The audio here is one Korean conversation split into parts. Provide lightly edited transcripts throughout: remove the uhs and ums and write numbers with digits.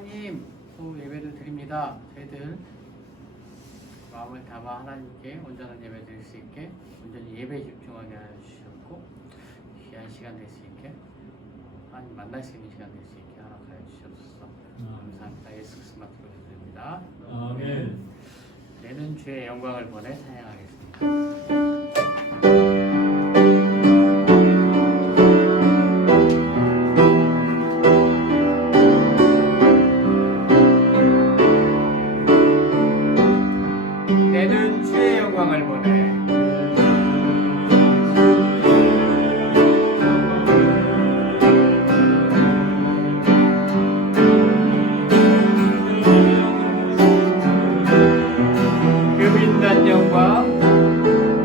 하나님 또 예배를 드립니다. 저희들 마음을 담아 하나님께 온전한 예배 드릴 수 있게 온전히 예배에 집중하게 해주셨고 귀한 시간 될 수 있게 하나님 만날 수 있는 시간 될 수 있게 허락하여 주시옵소서. 감사합니다. 예수 그리스도 맡기고 드립니다. 아멘. 내는 주의 영광을 보내 찬양하겠습니다. 내는 주의 영광을 보내 그 빛난 영광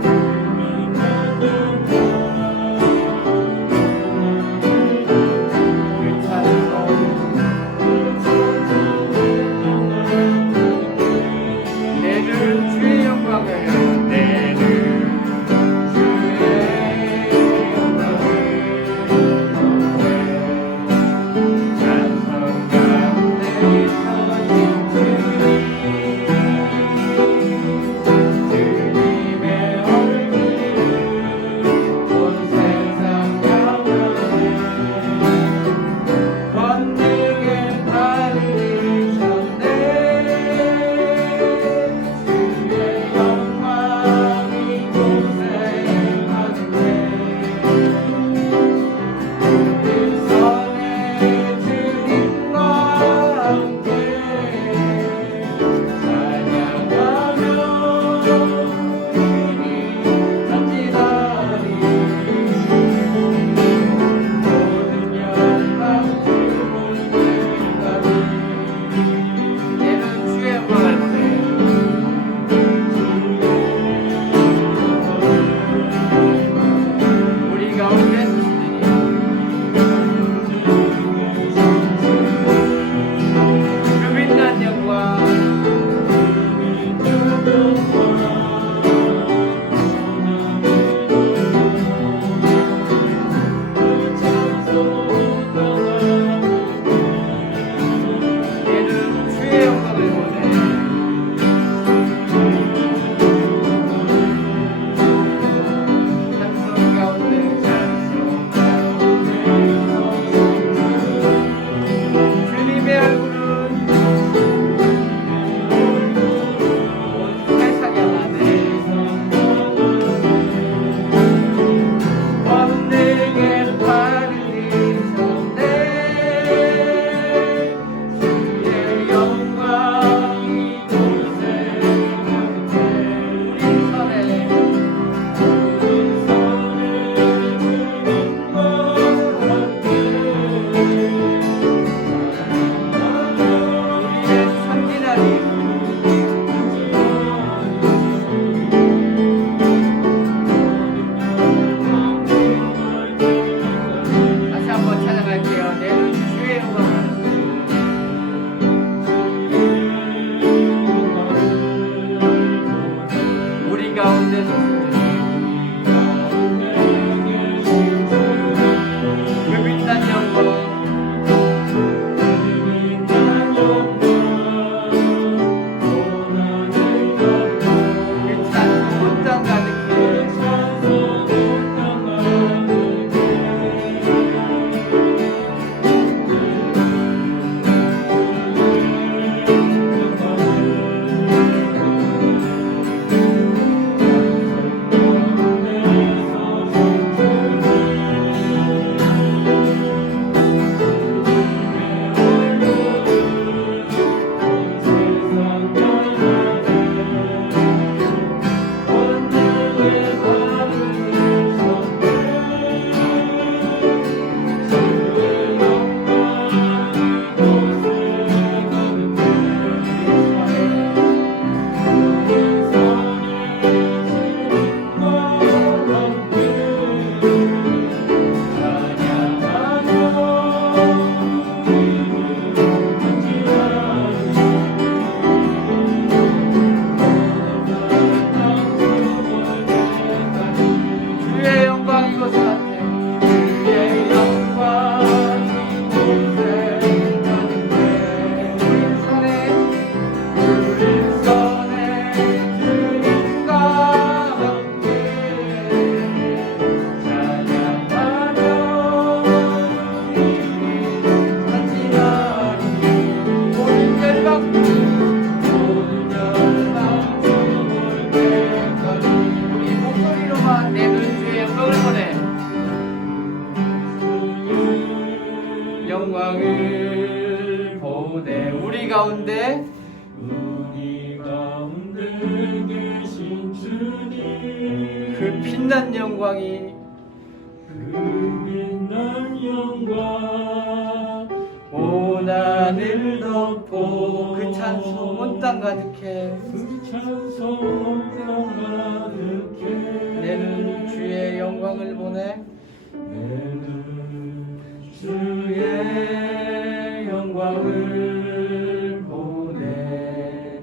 가운데 계신 주님 그 빛난 영광이 그 빛난 영광 온 하늘 덮고 그 찬송 온 땅 가득해 그 찬송 온 땅 가득해 내는 주의 영광을 보내 내는 주의 영광을 보내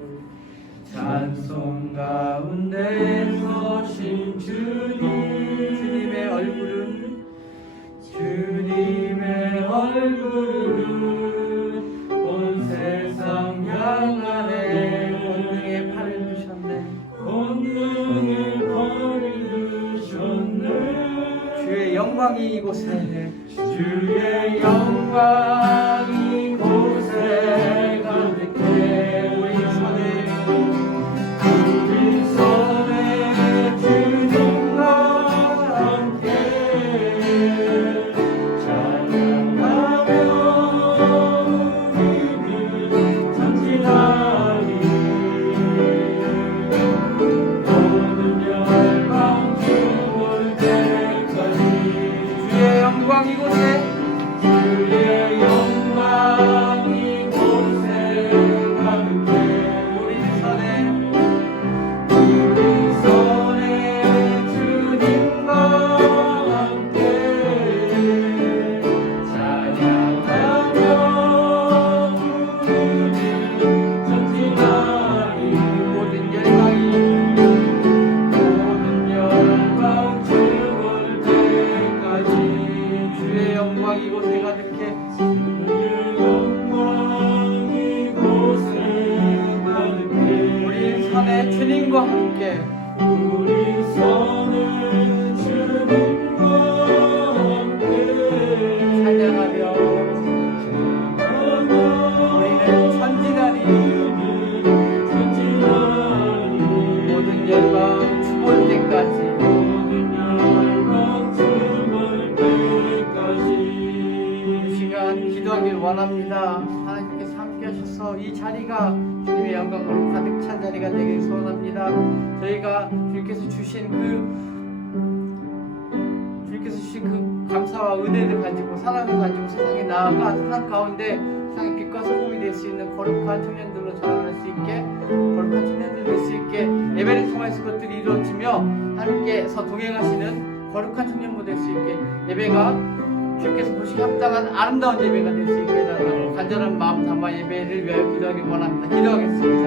찬송 가운데 서신 주님의 얼굴은 온 세상 향하네 권능의 팔을 드셨네 권능의 팔을 드셨네 주의 영광이 이곳에 주의 영광이 이곳에 가득해 우리 손에 주님과 함께 찬양하며 우리는 전진하리 모든 열방 주올 때까지 주의 영광 이곳에 주의 영광 이곳에 가득해 우리 손에 주님과 함께 찬양하며 우리는 전진하리 모든 열방 주올 때까지 주의 영광 이곳에 가득해 우리 산에 주님과 함께 우리 손에 주님과 함께 찬양하며 우리는 전진하리 모든 열방 주볼 때까지 이 시간 기도하길 원합니다. 하나님께서 함께 하셔서 이 자리가 주님의 영광으로 가득 찬 자리가 되길 소원합니다. 저희가 주님께서 주신 그 감사와 은혜를 가지고 사랑을 가지고 세상에 나아가 세상 가운데 세상의 빛과 소금이 될 수 있는 거룩한 청년들로 자라날 수 있게 거룩한 청년들 될 수 있게 예배를 통해서 그것들이 이루어지며 하나님께서 동행하시는 거룩한 청년부 될 수 있게 예배가 주께서 보시기 합당한 아름다운 예배가 될 수 있게 해달라고 간절한 마음 담아 예배를 위하여 기도하기 원합니다. 기도하겠습니다.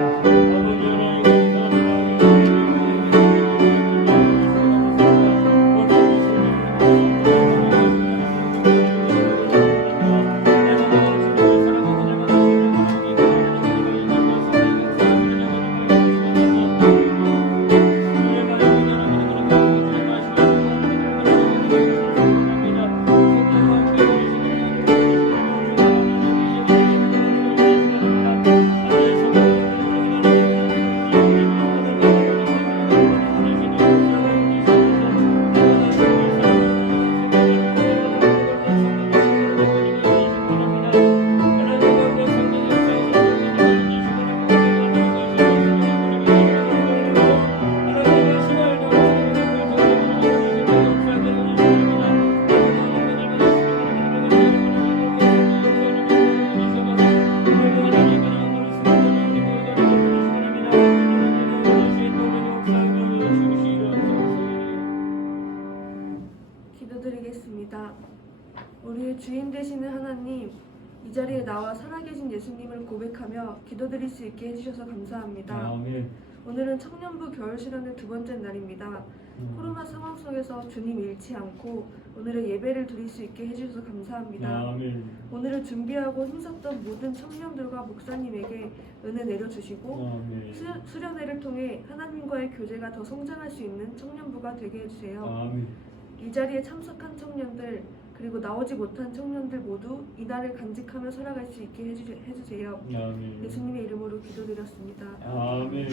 기도드리겠습니다. 우리의 주인 되시는 하나님, 이 자리에 나와 살아계신 예수님을 고백하며 기도드릴 수 있게 해주셔서 감사합니다. 아멘. 오늘은 청년부 겨울실현의 두 번째 날입니다. 코로나 상황 속에서 주님 잃지 않고 오늘의 예배를 드릴 수 있게 해주셔서 감사합니다. 아멘. 오늘을 준비하고 힘썼던 모든 청년들과 목사님에게 은혜 내려주시고 아멘. 수련회를 통해 하나님과의 교제가 더 성장할 수 있는 청년부가 되게 해주세요. 아멘. 이 자리에 참석한 청년들 그리고 나오지 못한 청년들 모두 이날을 간직하며 살아갈 수 있게 해주세요. 아멘. 예수님의 이름으로 기도드렸습니다. 아멘.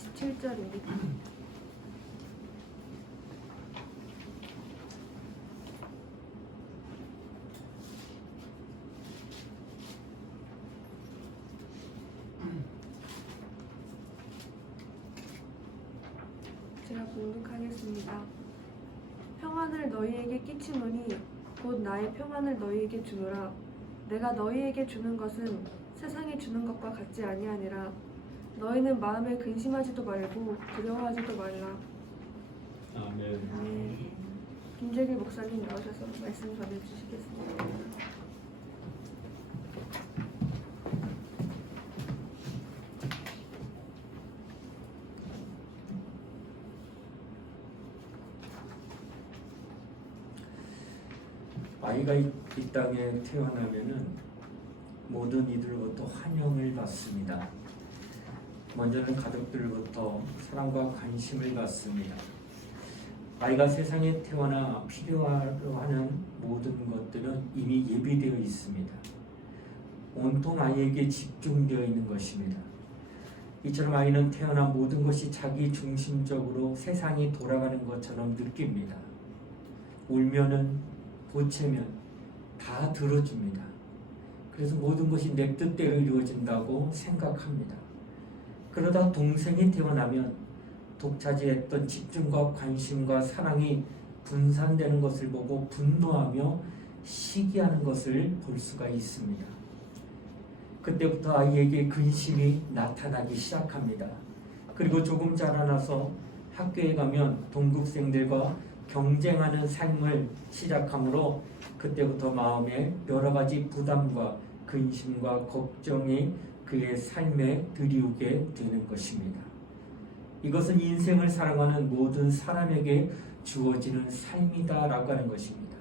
27절입니다. 제가 봉독하겠습니다. 평안을 너희에게 끼치노니 곧 나의 평안을 너희에게 주노라. 내가 너희에게 주는 것은 세상이 주는 것과 같지 아니하니라. 너희는 마음에 근심하지도 말고 두려워하지도 말라. 아멘. 김재길 목사님 나오셔서 말씀 전해주시겠습니다. 아이가 이 땅에 태어나면은 모든 이들로부터 환영을 받습니다. 먼저는 가족들로부터 사랑과 관심을 받습니다. 아이가 세상에 태어나 필요로 하는 모든 것들은 이미 예비되어 있습니다. 온통 아이에게 집중되어 있는 것입니다. 이처럼 아이는 태어나 모든 것이 자기 중심적으로 세상이 돌아가는 것처럼 느낍니다. 울면은 보채면 다 들어줍니다. 그래서 모든 것이 내 뜻대로 이루어진다고 생각합니다. 그러다 동생이 태어나면 독차지했던 집중과 관심과 사랑이 분산되는 것을 보고 분노하며 시기하는 것을 볼 수가 있습니다. 그때부터 아이에게 근심이 나타나기 시작합니다. 그리고 조금 자라나서 학교에 가면 동급생들과 경쟁하는 삶을 시작하므로 그때부터 마음에 여러 가지 부담과 근심과 걱정이 그의 삶에 들이오게 되는 것입니다. 이것은 인생을 살아가는 모든 사람에게 주어지는 삶이다라고 하는 것입니다.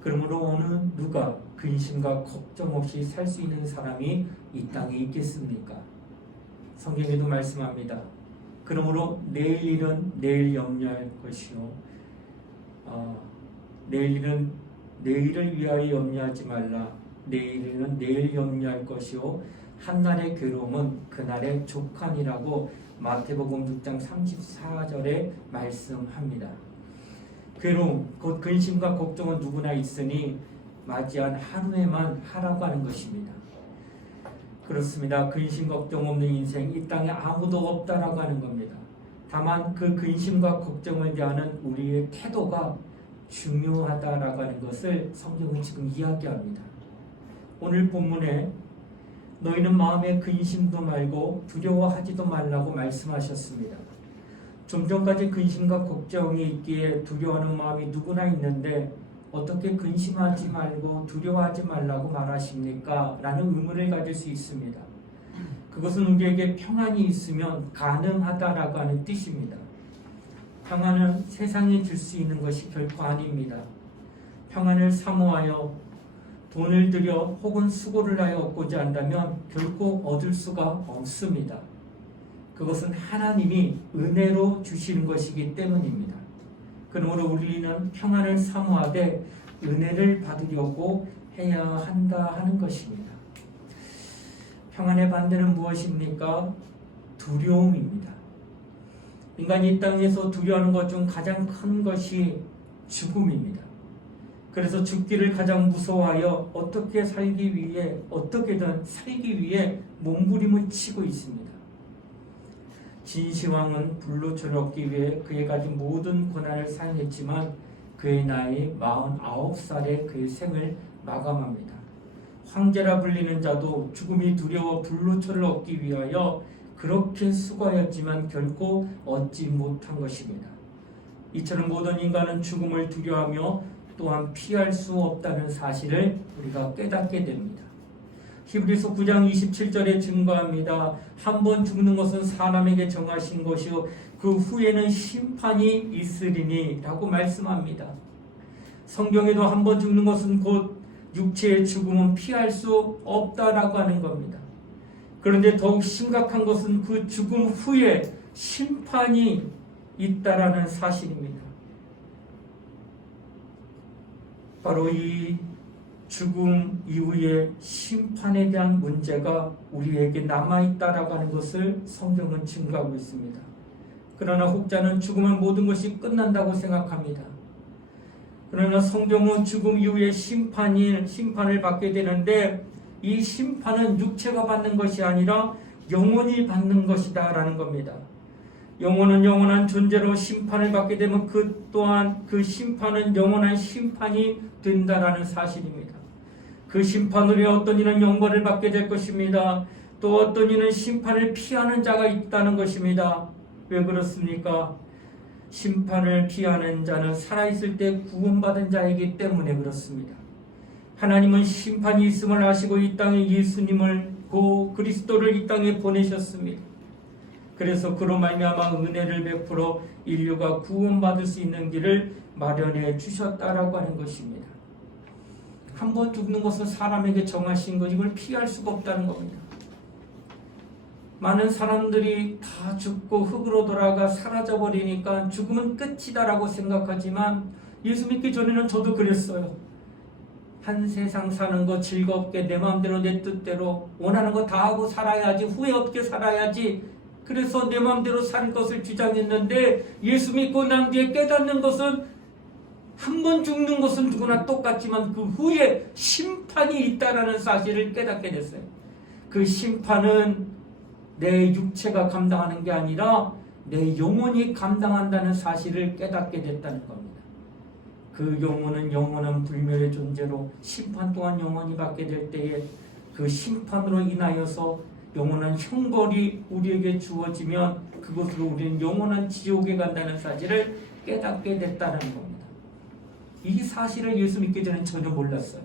그러므로 어느 누가 근심과 걱정 없이 살 수 있는 사람이 이 땅에 있겠습니까? 성경에도 말씀합니다. 그러므로 내일 일은 내일 염려할 것이요 내일 일은 내일을 위하여 염려하지 말라. 내일 일은 내일 염려할 것이요 한날의 괴로움은 그날의 족하니라고 마태복음 6장 34절에 말씀합니다. 괴로움, 곧 근심과 걱정은 누구나 있으니 맞이한 하루에만 하라고 하는 것입니다. 그렇습니다. 근심 걱정 없는 인생 이 땅에 아무도 없다라고 하는 겁니다. 다만 그 근심과 걱정을 대하는 우리의 태도가 중요하다라고 하는 것을 성경은 지금 이야기합니다. 오늘 본문에 너희는 마음에 근심도 말고 두려워하지도 말라고 말씀하셨습니다. 좀 전까지 근심과 걱정이 있기에 두려워하는 마음이 누구나 있는데 어떻게 근심하지 말고 두려워하지 말라고 말하십니까? 라는 의문을 가질 수 있습니다. 그것은 우리에게 평안이 있으면 가능하다라고 하는 뜻입니다. 평안은 세상이 줄 수 있는 것이 결코 아닙니다. 평안을 사모하여 돈을 들여 혹은 수고를 하여 얻고자 한다면 결코 얻을 수가 없습니다. 그것은 하나님이 은혜로 주시는 것이기 때문입니다. 그러므로 우리는 평안을 사모하되 은혜를 받으려고 해야 한다 하는 것입니다. 평안의 반대는 무엇입니까? 두려움입니다. 인간이 이 땅에서 두려워하는 것 중 가장 큰 것이 죽음입니다. 그래서 죽기를 가장 무서워하여 어떻게든 살기 위해 몸부림을 치고 있습니다. 진시황은 불로초를 얻기 위해 그에 가진 모든 고난을 사용했지만 그의 나이 49살에 그의 생을 마감합니다. 황제라 불리는 자도 죽음이 두려워 불로초를 얻기 위하여 그렇게 수고하였지만 결코 얻지 못한 것입니다. 이처럼 모든 인간은 죽음을 두려워하며 또한 피할 수 없다는 사실을 우리가 깨닫게 됩니다. 히브리서 9장 27절에 증거합니다. 한 번 죽는 것은 사람에게 정하신 것이요 그 후에는 심판이 있으리니 라고 말씀합니다. 성경에도 한 번 죽는 것은 곧 육체의 죽음은 피할 수 없다라고 하는 겁니다. 그런데 더욱 심각한 것은 그 죽음 후에 심판이 있다라는 사실입니다. 바로 이 죽음 이후의 심판에 대한 문제가 우리에게 남아있다라고 하는 것을 성경은 증거하고 있습니다. 그러나 혹자는 죽으면 모든 것이 끝난다고 생각합니다. 그러나 성경은 죽음 이후에 심판을 받게 되는데 이 심판은 육체가 받는 것이 아니라 영혼이 받는 것이다 라는 겁니다. 영혼은 영원한 존재로 심판을 받게 되면 그 또한 그 심판은 영원한 심판이 된다라는 사실입니다. 그 심판으로 어떤 이는 영벌을 받게 될 것입니다. 또 어떤 이는 심판을 피하는 자가 있다는 것입니다. 왜 그렇습니까? 심판을 피하는 자는 살아있을 때 구원받은 자이기 때문에 그렇습니다. 하나님은 심판이 있음을 아시고 이 땅에 예수님을 그리스도를 이 땅에 보내셨습니다. 그래서 그로 말미암아 은혜를 베풀어 인류가 구원받을 수 있는 길을 마련해 주셨다라고 하는 것입니다. 한 번 죽는 것은 사람에게 정하신 것, 이걸 피할 수가 없다는 겁니다. 많은 사람들이 다 죽고 흙으로 돌아가 사라져버리니까 죽음은 끝이다라고 생각하지만 예수 믿기 전에는 저도 그랬어요. 한 세상 사는 거 즐겁게 내 마음대로 내 뜻대로 원하는 거 다 하고 살아야지, 후회 없게 살아야지, 그래서 내 마음대로 살 것을 주장했는데 예수 믿고 난 뒤에 깨닫는 것은 한 번 죽는 것은 누구나 똑같지만 그 후에 심판이 있다라는 사실을 깨닫게 됐어요. 그 심판은 내 육체가 감당하는 게 아니라 내 영혼이 감당한다는 사실을 깨닫게 됐다는 겁니다. 그 영혼은 영원한 불멸의 존재로 심판 또한 영원히 받게 될 때에 그 심판으로 인하여서 영원한 형벌이 우리에게 주어지면 그것으로 우리는 영원한 지옥에 간다는 사실을 깨닫게 됐다는 겁니다. 이 사실을 예수 믿기 전에 전혀 몰랐어요.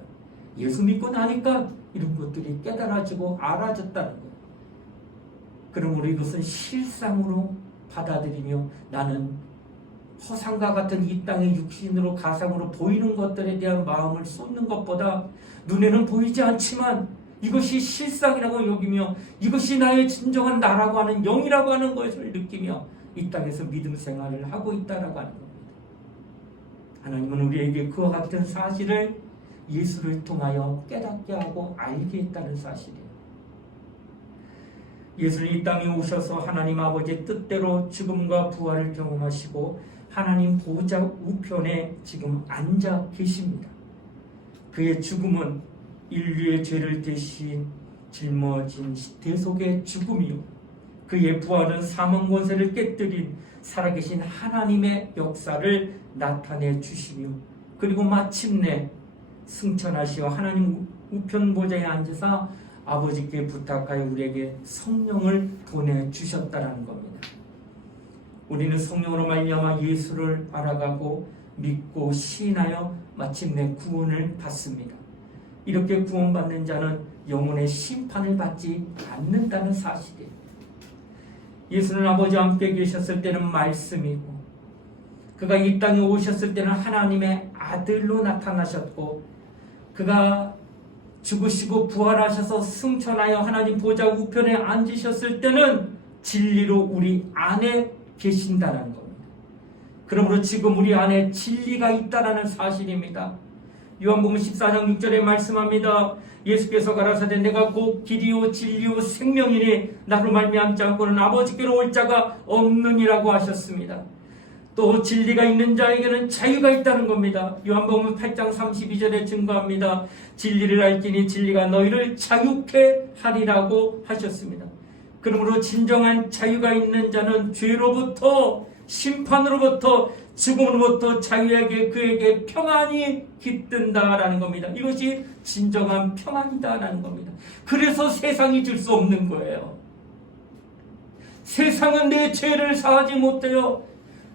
예수 믿고 나니까 이런 것들이 깨달아지고 알아졌다는 거예요. 그러므로 이것은 실상으로 받아들이며 나는 허상과 같은 이 땅의 육신으로 가상으로 보이는 것들에 대한 마음을 쏟는 것보다 눈에는 보이지 않지만 이것이 실상이라고 여기며 이것이 나의 진정한 나라고 하는 영이라고 하는 것을 느끼며 이 땅에서 믿음 생활을 하고 있다라고 하는 겁니다. 하나님은 우리에게 그와 같은 사실을 예수를 통하여 깨닫게 하고 알게 했다는 사실이에요. 예수는 이 땅에 오셔서 하나님 아버지의 뜻대로 죽음과 부활을 경험하시고 하나님 보좌 우편에 지금 앉아 계십니다. 그의 죽음은 인류의 죄를 대신 짊어진 대속의 죽음이요, 그의 부활은 사망 권세를 깨뜨린 살아계신 하나님의 역사를 나타내 주시며 그리고 마침내 승천하시어 하나님 우편 보좌에 앉으사 아버지께 부탁하여 우리에게 성령을 보내주셨다는 겁니다. 우리는 성령으로 말미암아 예수를 알아가고 믿고 시인하여 마침내 구원을 받습니다. 이렇게 구원받는 자는 영혼의 심판을 받지 않는다는 사실이에요. 예수는 아버지와 함께 계셨을 때는 말씀이고 그가 이 땅에 오셨을 때는 하나님의 아들로 나타나셨고 그가 죽으시고 부활하셔서 승천하여 하나님 보좌 우편에 앉으셨을 때는 진리로 우리 안에 계신다는 겁니다. 그러므로 지금 우리 안에 진리가 있다는 사실입니다. 요한복음 14장 6절에 말씀합니다. 예수께서 가라사대 내가 곧 길이요 진리요 생명이니 나로 말미암지 않고는 아버지께로 올 자가 없느니라고 하셨습니다. 또 진리가 있는 자에게는 자유가 있다는 겁니다. 요한복음 8장 32절에 증거합니다. 진리를 알지니 진리가 너희를 자유케 하리라고 하셨습니다. 그러므로 진정한 자유가 있는 자는 죄로부터 심판으로부터 죽음으로부터 자유에게 그에게 평안이 깃든다라는 겁니다. 이것이 진정한 평안이다라는 겁니다. 그래서 세상이 줄 수 없는 거예요. 세상은 내 죄를 사하지 못해요.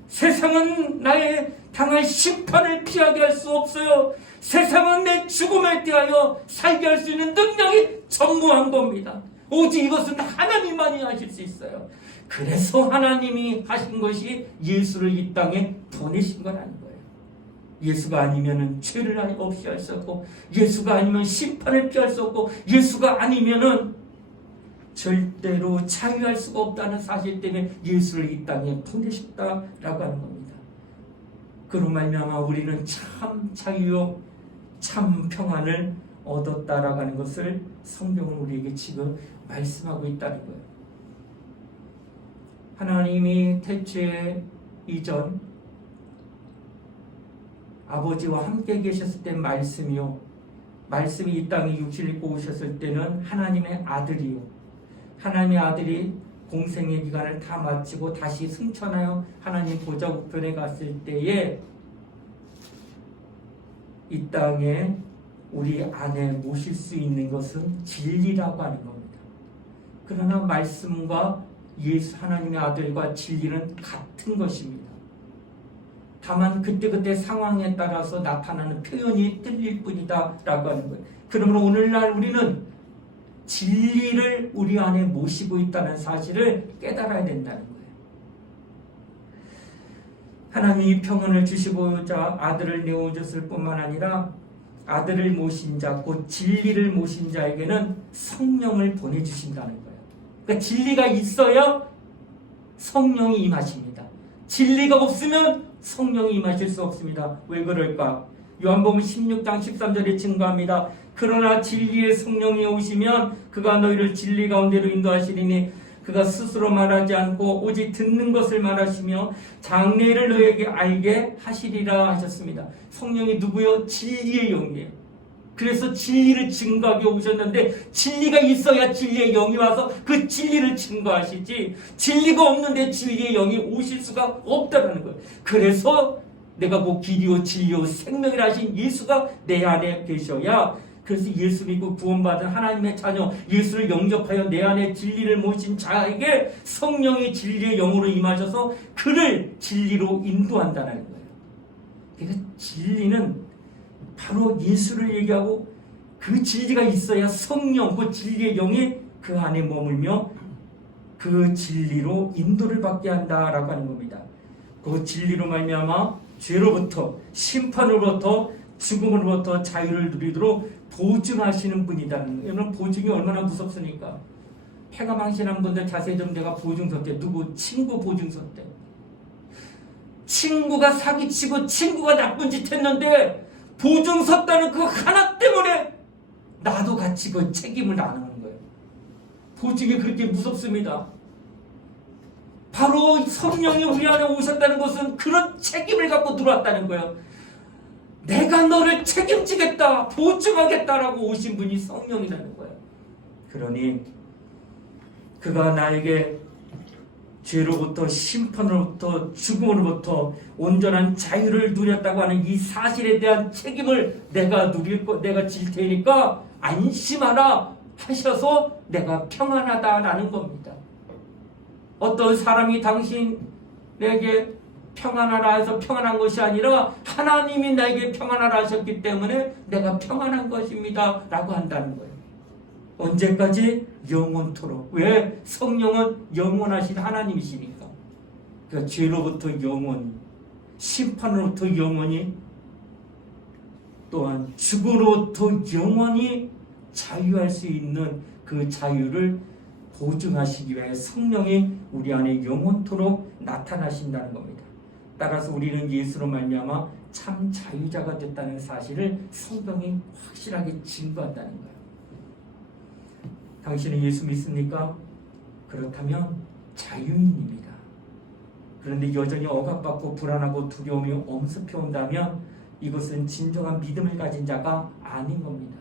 세상은 나의 당할 심판을 피하게 할 수 없어요. 세상은 내 죽음에 대하여 살게 할 수 있는 능력이 전무한 겁니다. 오직 이것은 하나님만이 하실 수 있어요. 그래서 하나님이 하신 것이 예수를 이 땅에 보내신 거라는 거예요. 예수가 아니면은 죄를 없이 할 수 없고, 예수가 아니면 심판을 피할 수 없고, 예수가 아니면은 절대로 자유할 수가 없다는 사실 때문에 예수를 이 땅에 보내셨다라고 하는 겁니다. 그로 말미암아 우리는 참 자유요 참 평안을 얻었다라고 하는 것을 성경은 우리에게 지금 말씀하고 있다는 거예요. 하나님이 태초에 이전 아버지와 함께 계셨을 때 말씀이요, 말씀이 이 땅에 육신을 입고 오셨을 때는 하나님의 아들이요, 하나님의 아들이 공생의 기간을 다 마치고 다시 승천하여 하나님 보좌 우편에 갔을 때에 이 땅에 우리 안에 모실 수 있는 것은 진리라고 하는 겁니다. 그러나 말씀과 예수 하나님의 아들과 진리는 같은 것입니다. 다만 그때그때 상황에 따라서 나타나는 표현이 틀릴 뿐이다 라고 하는 거예요. 그러므로 오늘날 우리는 진리를 우리 안에 모시고 있다는 사실을 깨달아야 된다는 거예요. 하나님이 평안을 주시고자 아들을 내어주셨을 뿐만 아니라 아들을 모신 자, 곧 진리를 모신 자에게는 성령을 보내주신다는 거예요. 그러니까 진리가 있어야 성령이 임하십니다. 진리가 없으면 성령이 임하실 수 없습니다. 왜 그럴까? 요한복음 16장 13절에 증거합니다. 그러나 진리의 성령이 오시면 그가 너희를 진리 가운데로 인도하시리니 그가 스스로 말하지 않고 오직 듣는 것을 말하시며 장래를 너희에게 알게 하시리라 하셨습니다. 성령이 누구요? 진리의 영이에요. 그래서 진리를 증거하게 오셨는데 진리가 있어야 진리의 영이 와서 그 진리를 증거하시지, 진리가 없는데 진리의 영이 오실 수가 없다는 거예요. 그래서 내가 곧 길이요 진리요 생명이라 하신 예수가 내 안에 계셔야, 그래서 예수 믿고 구원받은 하나님의 자녀 예수를 영접하여 내 안에 진리를 모신 자에게 성령이 진리의 영으로 임하셔서 그를 진리로 인도한다는 거예요. 그러니까 진리는 바로 예수를 얘기하고 그 진리가 있어야 성령, 그 진리의 영이 그 안에 머물며 그 진리로 인도를 받게 한다라고 하는 겁니다. 그 진리로 말미암아 죄로부터, 심판으로부터, 죽음으로부터 자유를 누리도록 보증하시는 분이다는 거예요. 여러분, 보증이 얼마나 무섭습니까? 폐가 망신한 분들 자세히 좀 내가 보증서 때, 누구 친구 보증서 때, 친구가 사기치고 친구가 나쁜 짓 했는데 보증서 따는 그 하나 때문에 나도 같이 그 책임을 나누는 거예요. 보증이 그렇게 무섭습니다. 바로 성령이 우리 안에 오셨다는 것은 그런 책임을 갖고 들어왔다는 거예요. 내가 너를 책임지겠다, 보증하겠다라고 오신 분이 성령이라는 거예요. 그러니 그가 나에게 죄로부터, 심판으로부터, 죽음으로부터 온전한 자유를 누렸다고 하는 이 사실에 대한 책임을 내가 내가 질 테니까 안심하라 하셔서 내가 평안하다라는 겁니다. 어떤 사람이 당신에게 평안하라 해서 평안한 것이 아니라 하나님이 나에게 평안하라 하셨기 때문에 내가 평안한 것입니다 라고 한다는 거예요. 언제까지? 영원토록. 왜? 성령은 영원하신 하나님이시니까. 그러니까 죄로부터 영원히, 심판으로부터 영원히, 또한 죽음으로부터 영원히 자유할 수 있는 그 자유를 보증하시기 위해 성령이 우리 안에 영원토록 나타나신다는 겁니다. 따라서 우리는 예수로 말미암아 참 자유자가 됐다는 사실을 성경이 확실하게 증거한다는 거예요. 당신은 예수 믿습니까? 그렇다면 자유인입니다. 그런데 여전히 억압받고 불안하고 두려움이 엄습해 온다면 이것은 진정한 믿음을 가진 자가 아닌 겁니다.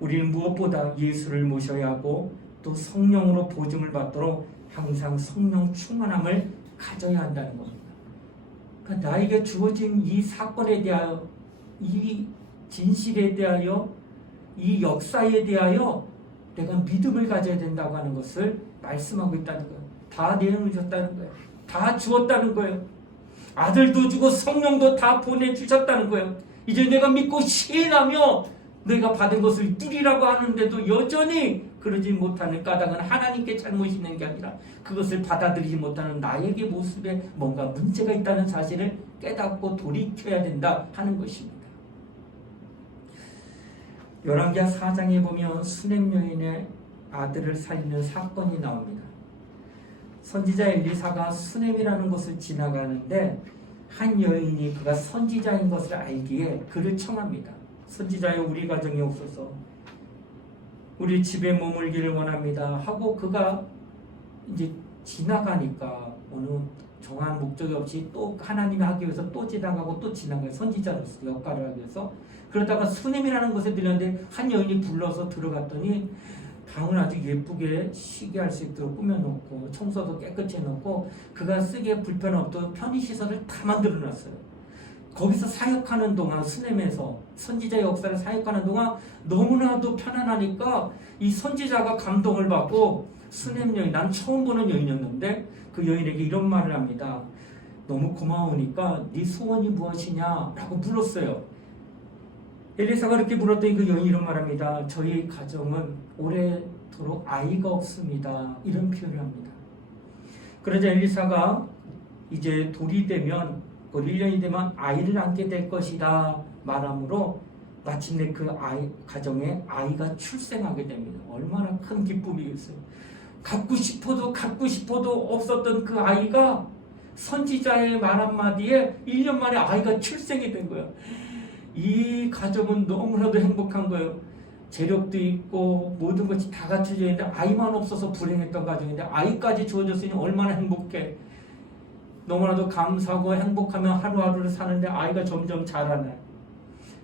우리는 무엇보다 예수를 모셔야 하고 또 성령으로 보증을 받도록 항상 성령 충만함을 가져야 한다는 겁니다. 그러니까 나에게 주어진 이 사건에 대하여, 이 진실에 대하여, 이 역사에 대하여 내가 믿음을 가져야 된다고 하는 것을 말씀하고 있다는 거예요. 다 내어주셨다는 거예요. 다 주었다는 거예요. 아들도 주고 성령도 다 보내주셨다는 거예요. 이제 내가 믿고 시인하며 내가 받은 것을 누리라고 하는데도 여전히 그러지 못하는 까닭은 하나님께 잘못이 있는 게 아니라 그것을 받아들이지 못하는 나에게 모습에 뭔가 문제가 있다는 사실을 깨닫고 돌이켜야 된다 하는 것입니다. 열왕기하 4장에 보면 수넴 여인의 아들을 살리는 사건이 나옵니다. 선지자 엘리사가 수넴이라는 곳을 지나가는데 한 여인이 그가 선지자인 것을 알기에 그를 청합니다. 선지자여 우리 가정에 없어서 우리 집에 머물기를 원합니다 하고 그가 이제 지나가니까 어느 정한 목적이 없이 또 하나님이 하기 위해서 또 지나가고 또 지나가요. 선지자로서 역할을 하기 위해서. 그러다가 수넴이라는 곳에 들렸는데 한 여인이 불러서 들어갔더니 방을 아주 예쁘게 쉬게 할 수 있도록 꾸며놓고 청소도 깨끗이 해놓고 그가 쓰기에 불편 없도록 편의시설을 다 만들어놨어요. 거기서 사역하는 동안 수넴에서 선지자 역사를 사역하는 동안 너무나도 편안하니까 이 선지자가 감동을 받고 수넴 여인, 난 처음 보는 여인이었는데 그 여인에게 이런 말을 합니다. 너무 고마우니까 네 소원이 무엇이냐라고 물었어요. 엘리사가 그렇게 물었더니 그 여인이 이런 말합니다. 저희 가정은 오래도록 아이가 없습니다. 이런 표현을 합니다. 그러자 엘리사가 이제 돌이 되면 1년이 되면 아이를 안게 될 것이다 말하므로 마침내 그 가정에 아이가 출생하게 됩니다. 얼마나 큰 기쁨이겠어요. 갖고 싶어도 없었던 그 아이가 선지자의 말 한마디에 1년 만에 아이가 출생이 된 거예요. 이 가정은 너무나도 행복한 거예요. 재력도 있고 모든 것이 다 갖춰져 있는데 아이만 없어서 불행했던 가정인데 아이까지 주어졌으니 얼마나 행복해. 너무나도 감사하고 행복하며 하루하루를 사는데 아이가 점점 자라나요.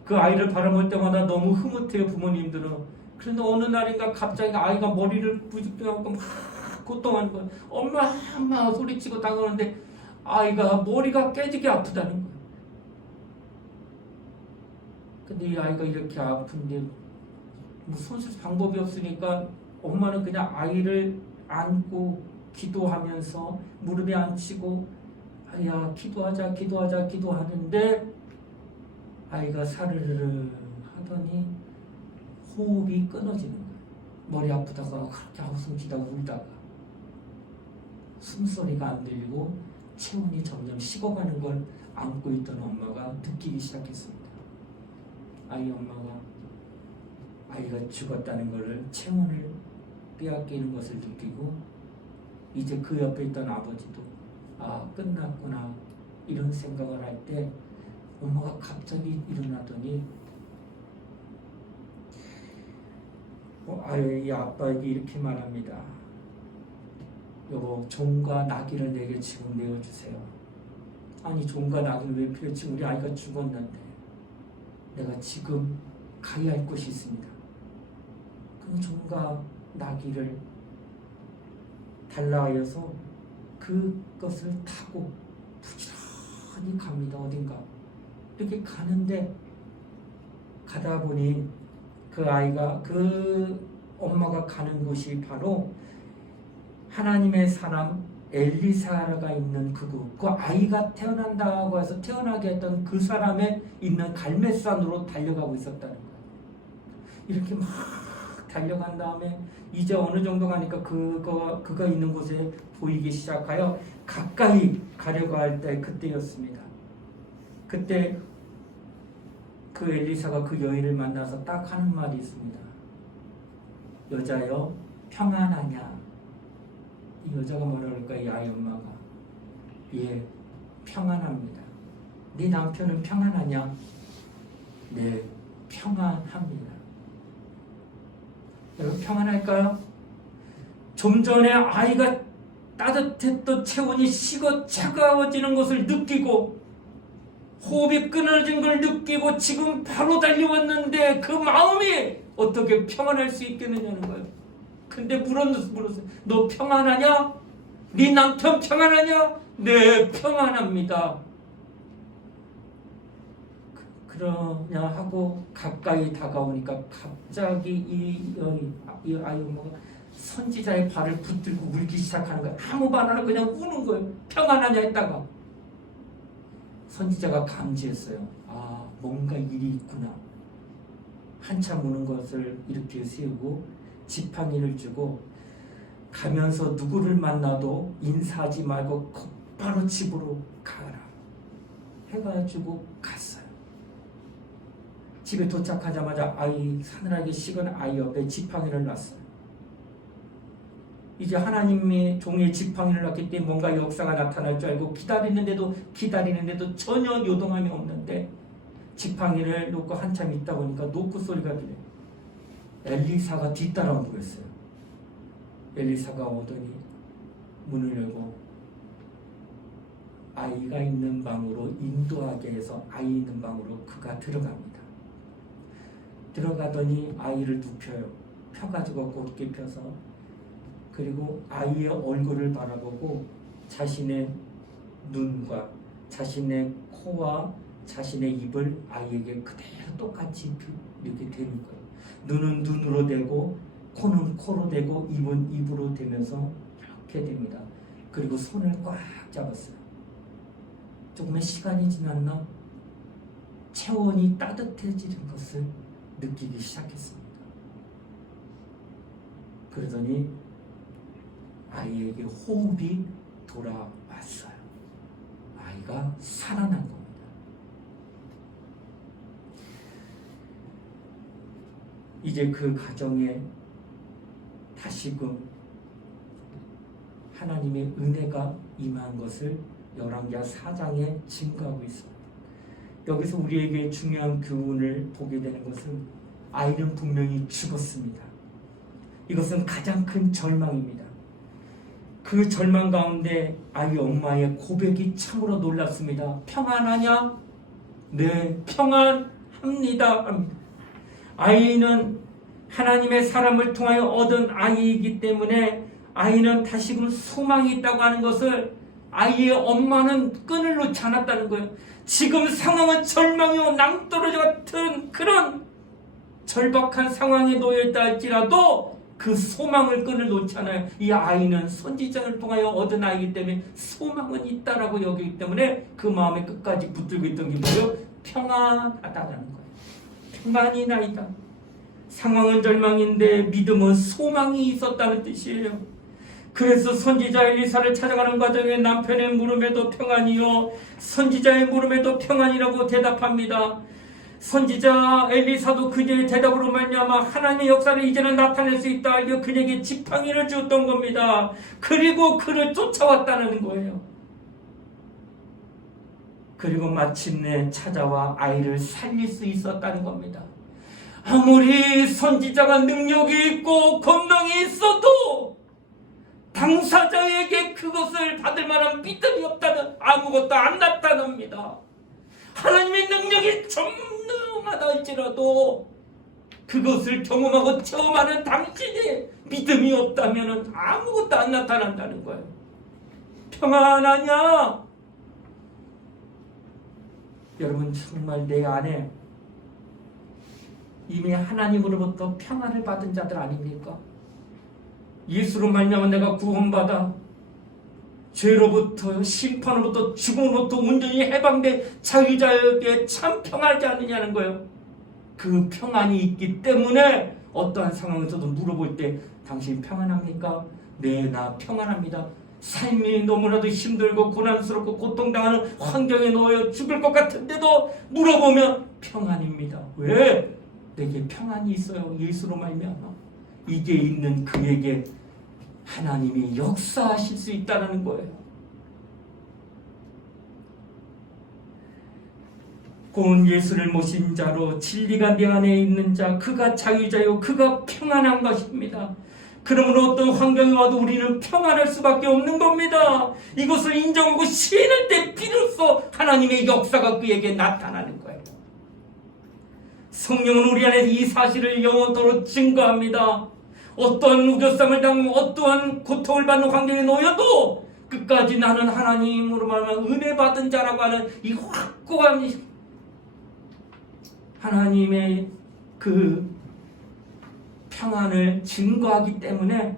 그 아이를 바라볼 때마다 너무 흐뭇해요, 부모님들은. 그런데 어느 날인가 갑자기 아이가 머리를 부직하고 막 고통하는 거예요. 엄마 소리치고 다가오는데 아이가 머리가 깨지게 아프다는 거예요. 근데 이 아이가 이렇게 아픈데 뭐 손쓸 방법이 없으니까 엄마는 그냥 아이를 안고 기도하면서 무릎에 앉히고 야 기도하자 기도하는데 아이가 사르르르 하더니 호흡이 끊어지는 거예요. 머리 아프다가 그렇게 아우성치다가 울다가 숨소리가 안 들리고 체온이 점점 식어가는 걸 안고 있던 엄마가 느끼기 시작했습니다. 아이 엄마가 아이가 죽었다는 것을 체온을 빼앗기는 것을 느끼고 이제 그 옆에 있던 아버지도 끝났구나 이런 생각을 할 때 엄마가 갑자기 일어나더니 이 아빠에게 이렇게 말합니다. 여보 종과 나귀를 내게 지금 내어주세요. 아니 종과 나귀를 왜 필요? 지금 우리 아이가 죽었는데 내가 지금 가야 할 곳이 있습니다. 그 종과 나귀를 달라하여서 그것을 타고 부지런히 갑니다. 어딘가 이렇게 가는데 가다 보니 그 아이가 그 엄마가 가는 곳이 바로 하나님의 사람 엘리사가 있는 그곳, 그 아이가 태어난다고 해서 태어나게 했던 그 사람의 있는 갈멜산으로 달려가고 있었다는 거예요. 이렇게 막 달려간 다음에 이제 어느 정도 가니까 그가 있는 곳에 보이기 시작하여 가까이 가려고 할 때 그때였습니다. 그때 그 엘리사가 그 여인을 만나서 딱 하는 말이 있습니다. 여자여 평안하냐? 이 여자가 뭐라 그럴까? 이 아이 엄마가 예 평안합니다. 네 남편은 평안하냐? 네 평안합니다. 여러분 평안할까요? 좀 전에 아이가 따뜻했던 체온이 식어 차가워지는 것을 느끼고 호흡이 끊어진 걸 느끼고 지금 바로 달려왔는데 그 마음이 어떻게 평안할 수 있겠느냐는 거예요. 근데 물었어요. 너 평안하냐? 네 남편 평안하냐? 네 평안합니다. 그러냐 하고 가까이 다가오니까 갑자기 이 아이 엄마가 선지자의 발을 붙들고 울기 시작하는 거예요. 아무 말 안 하고 그냥 우는 거예요. 평안하냐 했다가 선지자가 감지했어요. 뭔가 일이 있구나. 한참 우는 것을 이렇게 세우고 지팡이를 주고 가면서 누구를 만나도 인사하지 말고 곧바로 집으로 가라 해가지고 갔어요. 집에 도착하자마자 사늘하게 식은 아이 옆에 지팡이를 놨어요. 이제 하나님의 종의 지팡이를 놨기 때문에 뭔가 역사가 나타날 줄 알고 기다리는데도 전혀 요동함이 없는데 지팡이를 놓고 한참 있다 보니까 노크 소리가 들려요. 엘리사가 뒤따라 온 거였어요. 엘리사가 오더니 문을 열고 아이가 있는 방으로 인도하게 해서 아이 있는 방으로 그가 들어갑니다. 들어가더니 아이를 눕혀요. 펴가지고 곧게 펴서, 그리고 아이의 얼굴을 바라보고 자신의 눈과 자신의 코와 자신의 입을 아이에게 그대로 똑같이 이렇게 대는 거예요. 눈은 눈으로 대고 코는 코로 대고 입은 입으로 대면서 이렇게 됩니다. 그리고 손을 꽉 잡았어요. 조금의 시간이 지났나 체온이 따뜻해지는 것을 느끼기 시작했습니다. 그러더니 아이에게 호흡이 돌아왔어요. 아이가 살아난 겁니다. 이제 그 가정에 다시금 하나님의 은혜가 임한 것을 열왕기하 4장에 증거하고 있습니다. 여기서 우리에게 중요한 교훈을 보게 되는 것은 아이는 분명히 죽었습니다. 이것은 가장 큰 절망입니다. 그 절망 가운데 아이 엄마의 고백이 참으로 놀랍습니다. 평안하냐? 네, 평안합니다. 아이는 하나님의 사람을 통하여 얻은 아이이기 때문에 아이는 다시금 소망이 있다고 하는 것을 아이의 엄마는 끈을 놓지 않았다는 거예요. 지금 상황은 절망이요 낭떠러지 같은 그런 절박한 상황에 놓여있다 할지라도 그 소망을 끈을 놓지 않아요. 이 아이는 선지자를 통하여 얻은 아이이기 때문에 소망은 있다라고 여기기 때문에 그 마음에 끝까지 붙들고 있던 게 뭐예요? 평안하다라는 거예요. 평안이 나이다. 상황은 절망인데 믿음은 소망이 있었다는 뜻이에요. 그래서 선지자 엘리사를 찾아가는 과정에 남편의 물음에도 평안이요 선지자의 물음에도 평안이라고 대답합니다. 선지자 엘리사도 그녀의 대답으로 말미암아 하나님의 역사를 이제는 나타낼 수 있다 알려 그녀에게 지팡이를 주었던 겁니다. 그리고 그를 쫓아왔다는 거예요. 그리고 마침내 찾아와 아이를 살릴 수 있었다는 겁니다. 아무리 선지자가 능력이 있고 권능이 있어도 당사자에게 그것을 받을 만한 믿음이 없다면 아무것도 안 나타납니다. 하나님의 능력이 전능하다 할지라도 그것을 경험하고 체험하는 당신이 믿음이 없다면 아무것도 안 나타난다는 거예요. 평안하냐? 여러분 정말 내 안에 이미 하나님으로부터 평안을 받은 자들 아닙니까? 예수로 말미암아 내가 구원받아 죄로부터 심판으로부터 죽음으로부터 온전히 해방된 자유자에게 참 평안하지 않느냐는 거예요. 그 평안이 있기 때문에 어떠한 상황에서도 물어볼 때 당신 평안합니까? 네, 나 평안합니다. 삶이 너무나도 힘들고 고난스럽고 고통당하는 환경에 놓여 죽을 것 같은데도 물어보면 평안입니다. 왜? 내게 평안이 있어요. 예수로 말미암아. 이게 있는 그에게 하나님이 역사하실 수 있다는 거예요. 고운 예수를 모신 자로 진리가 내 안에 있는 자, 그가 자유자요 그가 평안한 것입니다. 그러므로 어떤 환경이 와도 우리는 평안할 수밖에 없는 겁니다. 이것을 인정하고 시인할 때 비로소 하나님의 역사가 그에게 나타나는 거예요. 성령은 우리 안에서 이 사실을 영원토록 증거합니다. 어떠한 우겨쌈을 당하고 어떠한 고통을 받는 환경에 놓여도 끝까지 나는 하나님으로 말하면 은혜 받은 자라고 하는 이 확고한 하나님의 그 평안을 증거하기 때문에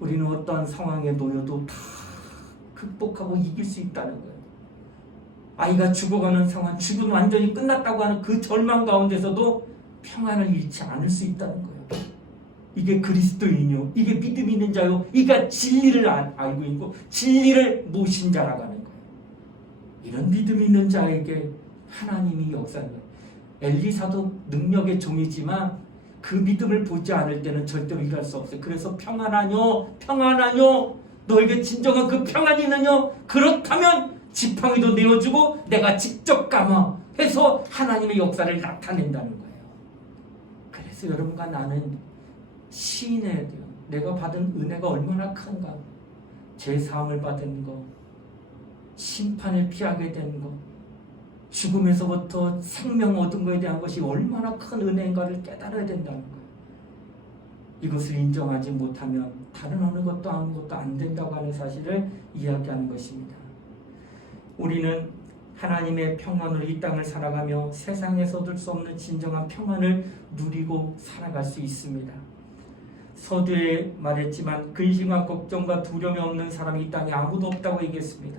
우리는 어떠한 상황에 놓여도 다 극복하고 이길 수 있다는 거예요. 아이가 죽어가는 상황, 죽음은 완전히 끝났다고 하는 그 절망 가운데서도 평안을 잃지 않을 수 있다는 거예요. 이게 그리스도인이요, 이게 믿음 있는 자요, 이가 진리를 알고 있고 진리를 모신 자라고 하는 거예요. 이런 믿음 있는 자에게 하나님이 역사하는 거예요. 엘리사도 능력의 종이지만 그 믿음을 보지 않을 때는 절대로 일할 수 없어요. 그래서 평안하뇨, 평안하뇨, 너에게 진정한 그 평안이 있느냐? 그렇다면 지팡이도 내어주고 내가 직접 감아 해서 하나님의 역사를 나타낸다는 거예요. 그래서 여러분과 나는 시인해야 돼요. 내가 받은 은혜가 얼마나 큰가. 제사함을 받은 거, 심판을 피하게 된 거, 죽음에서부터 생명 얻은 것에 대한 것이 얼마나 큰 은혜인가를 깨달아야 된다는 거예요. 이것을 인정하지 못하면 다른 어느 것도 아무것도 안 된다고 하는 사실을 이야기하는 것입니다. 우리는 하나님의 평안으로 이 땅을 살아가며 세상에서 얻을 수 없는 진정한 평안을 누리고 살아갈 수 있습니다. 서두에 말했지만 근심과 걱정과 두려움이 없는 사람이 이 땅에 아무도 없다고 얘기했습니다.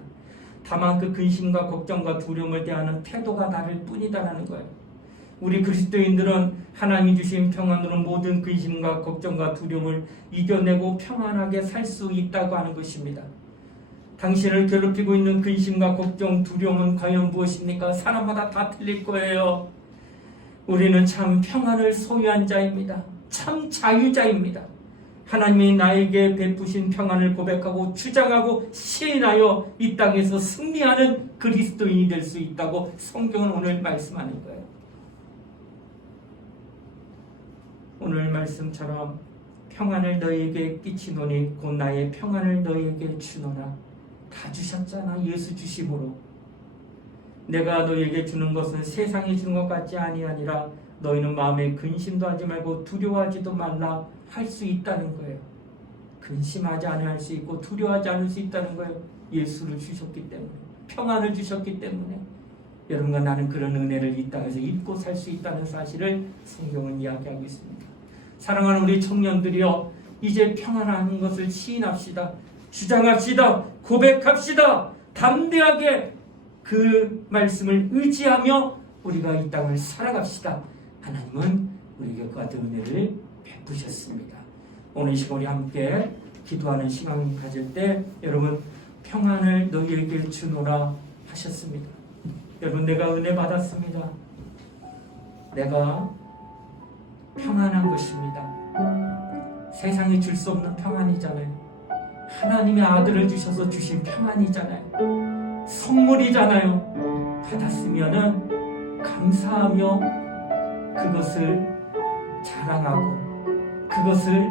다만 그 근심과 걱정과 두려움을 대하는 태도가 다를 뿐이다라는 거예요. 우리 그리스도인들은 하나님이 주신 평안으로 모든 근심과 걱정과 두려움을 이겨내고 평안하게 살 수 있다고 하는 것입니다. 당신을 괴롭히고 있는 근심과 걱정, 두려움은 과연 무엇입니까? 사람마다 다 틀릴 거예요. 우리는 참 평안을 소유한 자입니다. 참 자유자입니다. 하나님이 나에게 베푸신 평안을 고백하고 주장하고 시인하여 이 땅에서 승리하는 그리스도인이 될 수 있다고 성경은 오늘 말씀하는 거예요. 오늘 말씀처럼 평안을 너희에게 끼치노니 곧 나의 평안을 너희에게 주노라. 다 주셨잖아. 예수 주심으로. 내가 너희에게 주는 것은 세상이 주는 것 같지 아니하니라. 너희는 마음에 근심도 하지 말고 두려워하지도 말라 할 수 있다는 거예요. 근심하지 않을 수 있고 두려워하지 않을 수 있다는 거예요. 예수를 주셨기 때문에, 평안을 주셨기 때문에 여러분과 나는 그런 은혜를 이 땅에서 입고 살 수 있다는 사실을 성경은 이야기하고 있습니다. 사랑하는 우리 청년들이여, 이제 평안한 것을 시인합시다. 주장합시다. 고백합시다. 담대하게 그 말씀을 의지하며 우리가 이 땅을 살아갑시다. 하나님은 우리에게 그 같은 은혜를 베푸셨습니다. 오늘 이 시간 우리 함께 기도하는 시간 가질 때 여러분 평안을 너희에게 주노라 하셨습니다. 여러분 내가 은혜 받았습니다. 내가 평안한 것입니다. 세상이 줄 수 없는 평안이잖아요. 하나님의 아들을 주셔서 주신 평안이잖아요. 선물이잖아요. 받았으면은 감사하며 그것을 자랑하고 그것을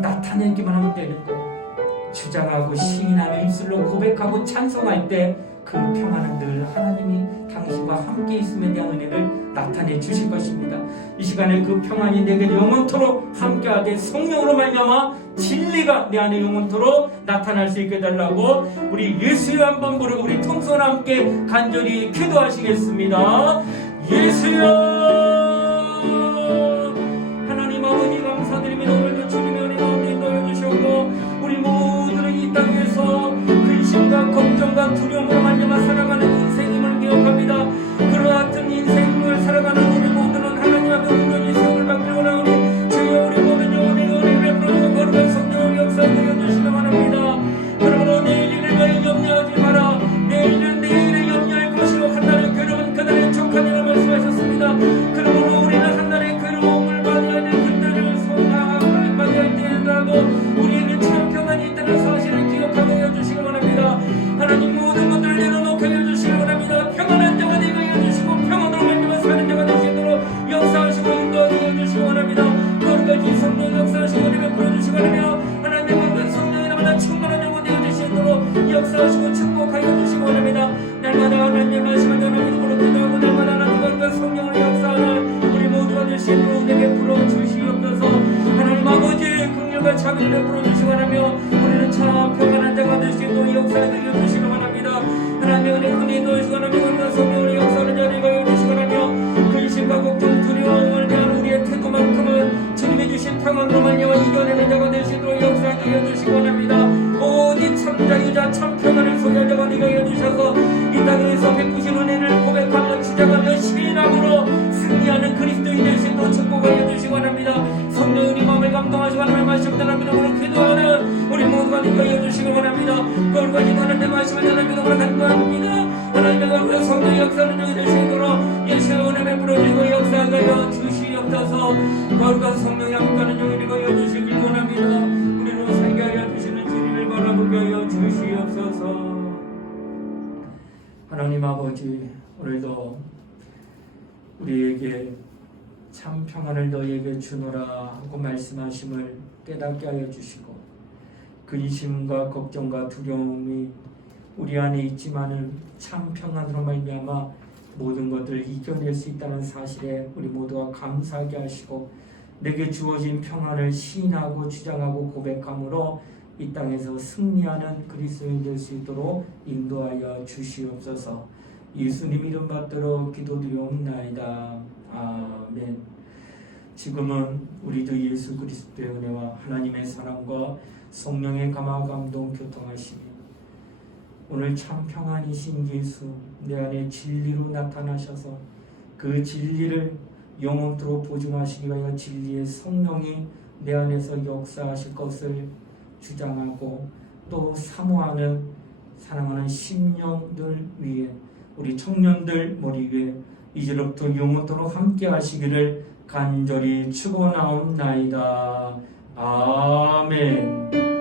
나타내기만 하면 되는 거예요. 주장하고 시인하며 입술로 고백하고 찬송할 때 그 평안은 늘 하나님이 당신과 함께 있음에 대한 은혜를 나타내 주실 것입니다. 이 시간에 그 평안이 내게 영원토록 함께하되 성령으로 말미암아 진리가 내 안에 영원토록 나타날 수 있게 해달라고 우리 예수여 한번 부르고 우리 통성을 함께 간절히 기도하시겠습니다. 예수여, 하나님 아버지 감사드립니다. 오늘도 주님의 은혜 가운데 인도해 주셨고 우리 모두는 이 땅에서 근심과 걱정과 두려움으로 말미암아 살아가는 인생임을 기억합니다. 그와 같은 인생을 살아가는 우리 모두는 하나님 앞에 온전히 세움을 받기를 원하오니 주여 우리 모든 영혼의 은혜를 베풀어 거룩한 성령을 역사하여 주시기 바랍니다. 그러므로 내일 일을 위하여 염려하지 마라. 내일은 내일을 염려할 것이요 한날의 괴로움은 그날의 족하니라 말씀하셨습니다. 그러므로 우리는 한날의 괴로움을 맞이할 그때를 소망을 맞이할 때라도 우리에게 참 평안이 있다는 사실을 기억하게 해주시기 바랍니다. 하나님 모든 것들을 내려놓게 해주시기 바랍니다. 평안한 자가 되게 해주시고 평안으로 말미암아 사는 자가 되시도록 역사하시고 인도하게 해주시기 바랍니다. 거기까지 성령 역사하시고 우리를 보여주시기 바라며 하나님의 모든 성령이라마다 충만한 영혼 되어주시도록 역사하시고 축복하여 주시기 바랍니다. 날마다 하나님의 말씀을 하나님으로 기도하고 날마다 하나님과 성령을 역사하는 우리 모두가 되시도록 우리에게 풀어주시옵소서. 하나님 아버지 긍휼과 자비를 베풀어 주시기 바라며 우리는 참 평안한 자가 되시고 역사하게 해주시기 바랍니다. 하나님의 은혜 인도하시기 바라며 우리가 성령을 역사하는 자리가 해주시기 바라며 근심과 걱정 두려움을 대한 우리의 태도만큼은 주님이 주신 평안으로 말미암아 이겨내는 자가 되시도록 역사하게 해주시기 바랍니다. 오직 참 자유자 참 평안을 소유한 자가 되게 해주셔서 이 땅에서 베푸신 은혜를 고백하며 주장하며 시인함으로 승리하는 그리스도인 되시도록 축복하여 주시기 바랍니다. 성령 우리 마음을 감동하시고 하나님의 말씀을 하나님으로 기도하는 우리 모두가 되게 해주시기 바랍니다. 거룩하신 하나님의 말씀을 하나님으로 간구합니다. 하나님의 거룩한 성령의 역사를 너희 되시도록 예수의 은혜 베풀어주시고 역사하여 주시옵소서. 거룩한 성령의 함께하는 영이 되어 주시길 원합니다. 우리로 살게 하여 주시는 주님을 바라보게 하여 주시옵소서. 하나님 아버지, 오늘도 우리에게 참 평안을 너희에게 주노라 하고 말씀하심을 깨닫게 하여 주시고 근심과 걱정과 두려움이 우리 안에 있지만은 참 평안으로 말미암아 모든 것들을 이겨낼 수 있다는 사실에 우리 모두가 감사하게 하시고 내게 주어진 평안을 시인하고 주장하고 고백함으로 이 땅에서 승리하는 그리스도인 될 수 있도록 인도하여 주시옵소서. 예수님 이름 받들어 기도드리옵나이다. 아멘. 지금은 우리도 예수 그리스도의 은혜와 하나님의 사랑과 성령의 감화 감동 교통하시며 오늘 참 평안이신 예수 내 안에 진리로 나타나셔서 그 진리를 영원토록 보증하시기 위하여 진리의 성령이 내 안에서 역사하실 것을 주장하고 또 사모하는 사랑하는 심령들 위에 우리 청년들 머리 위에 이제부터 영원토록 함께 하시기를 간절히 축원하옵나이다. 아멘.